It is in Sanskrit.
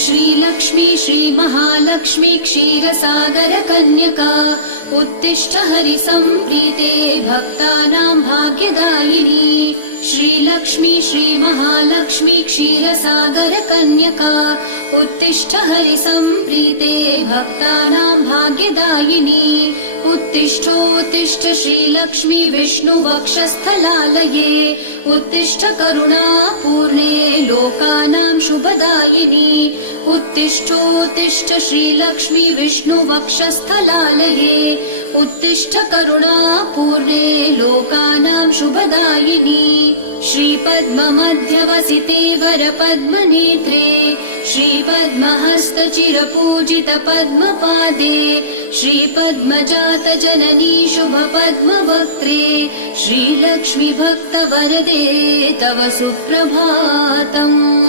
श्रीलक्ष्मी श्रीमहालक्ष्मी क्षीरसागर कन्यका उत्तिष्ठ हरिसम्प्रीते भक्तानां भाग्यदायिनी। श्रीलक्ष्मी श्रीमहालक्ष्मी क्षीरसागर कन्यका उत्तिष्ठ हरिसम्प्रीते भक्तानां भाग्यदायिनी। उत्तिष्ठोत्तिष्ठ श्रीलक्ष्मी विष्णुवक्षस्थलालये उत्तिष्ठ करुणापूर्णे लोकानां शुभदायिनी। उत्तिष्ठोत्तिष्ठ श्रीलक्ष्मी विष्णुवक्षस्थलालये उत्तिष्ठ करुणापूर्णे लोकानां शुभदायिनी। श्रीपद्ममध्यवसिते वरपद्मनेत्रे श्रीपद्महस्तचिरपूजित पद्मपादे श्रीपद्मजात जननी शुभपद्मवक्त्रे श्रीलक्ष्मी भक्तवरदे तव सुप्रभातम्।